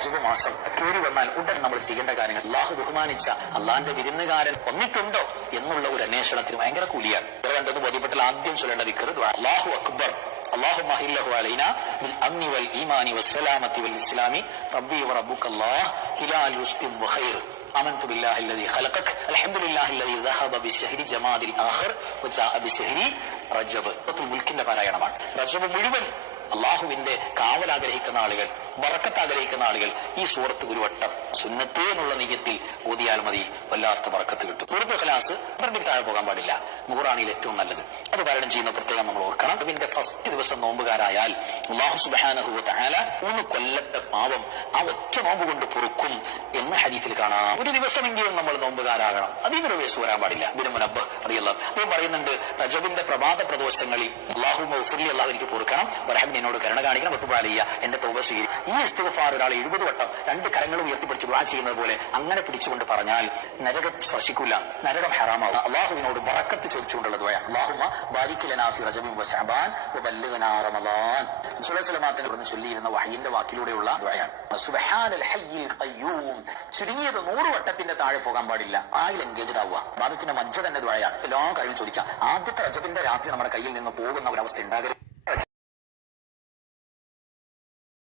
റജബ് മാസം കയറി വന്നാൽ ഉടൻ നമ്മൾ ചെയ്യേണ്ട കാര്യങ്ങൾ അള്ളാഹു ബഹുമാനിച്ച അള്ളാഹിന്റെ വിരുന്നുകാരൻ വന്നിട്ടുണ്ടോ എന്നുള്ള ഒരു അന്വേഷണത്തിന് ഭയങ്കര കൂലിയാണ്. വേണ്ടത് ബോധ്യപ്പെട്ടാൽ ആദ്യം ചൊല്ലേണ്ട ദിക്ർ അല്ലാഹു അക്ബർ اللهم اهله علينا بالامن والايمان والسلامه والاسلام ربي وربك الله هلال رشد وخير آمنت بالله الذي خلقك الحمد لله الذي ذهب بالشهر جماد الاخر وجاء بشهر رجب. മുൽക്കിന്റെ പാരായണമാണ്. റജബ് മുഴുവൻ അള്ളാഹുവിന്റെ കാവൽ ആഗ്രഹിക്കുന്ന ആളുകൾ, ബറക്കത്ത് ആഗ്രഹിക്കുന്ന ആളുകൾ ഈ സൂറത്ത് ഒരു വട്ടം സുന്നത്തേ എന്നുള്ള നിയ്യത്തിൽ ഓതിയാൽ മതി, വല്ലാത്ത ബറക്കത്ത് കിട്ടും. സൂറത്തുൽ ഇഖ്ലാസ് 2 താഴെ പോകാൻ പാടില്ല, 100 ഏറ്റവും നല്ലത്. അത് പാരായണം ചെയ്യുന്ന പ്രത്യേകം നമ്മൾ ഓർക്കണം. ഇതിന്റെ ഫസ്റ്റ് ദിവസം നോമ്പുകാരായാൽ അല്ലാഹു സുബ്ഹാനഹു വ തആല 3 കൊല്ലത്തെ പാവം ആ ഒറ്റ നോമ്പ് കൊണ്ട് പൊറുക്കും എന്ന് ഹദീസിൽ കാണാം. ഒരു ദിവസമെങ്കിലും നമ്മൾ നോമ്പുകാരാകണം. അതിനൊരു വയസ്സ് വരാൻ പാടില്ല. ഇബ്നു മുനബ്ബഹ് റളിയല്ലാഹു അൻഹു പറയുന്നുണ്ട്, റജബിന്റെ പ്രഭാത പ്രദോഷങ്ങളിൽ അല്ലാഹുമ്മ ഉഫ്ർലി, അല്ലാഹു എനിക്ക് പൊറുക്കണം, വറഹ്മനി, എന്നോട് കരുണ കാണിക്കണം, വതുബ് അലയ്യ, എന്റെ തൗബ സ്വീകരിക്കണം. ഈ ഇസ്തിഗ്ഫാർ ഒരാൾ 70 വട്ടം 2 കരങ്ങളും ഉയർത്തിപ്പിടിച്ച് ദുആ ചെയ്യുന്നത് പോലെ അങ്ങനെ പിടിച്ചുകൊണ്ട് പറഞ്ഞാൽ നരകം സ്പർശിക്കില്ല, നരകം ഹറാമാവും. അള്ളാഹുവിനോട് ബറക്കത്ത് ചോദിച്ചുകൊണ്ടുള്ള ദുആയാണ്. അല്ലാഹുമ്മ ബാരിക് ലനാ ഫി റജബിൻ വ ശഅബാൻ വബല്ലിഗ്നാ റമളാൻ. റസൂലുള്ളാഹി സ്വല്ലല്ലാഹു അലൈഹി വസല്ലം ചൊല്ലിയിരുന്ന വഹയിന്റെ വാക്കിലൂടെയുള്ള ദുആയാണ്. സുബ്ഹാനൽ ഹയ്യിൽ ഖയ്യൂം. ചുരുങ്ങിയത് 100 വട്ടത്തിന്റെ താഴെ പോകാൻ പാടില്ല. ആയിൽ എൻഗേജ്ഡ് ആവുക. ബാദത്തിന്റെ മജ്ജ തന്നെ ദുആയാണ്. എല്ലാ കാര്യങ്ങളും ചോദിക്കാം. ആദ്യത്തെ റജബിന്റെ രാത്രി നമ്മുടെ കയ്യിൽ നിന്ന് പോകുന്ന ഒരവസ്ഥ ഉണ്ടാകരുത്.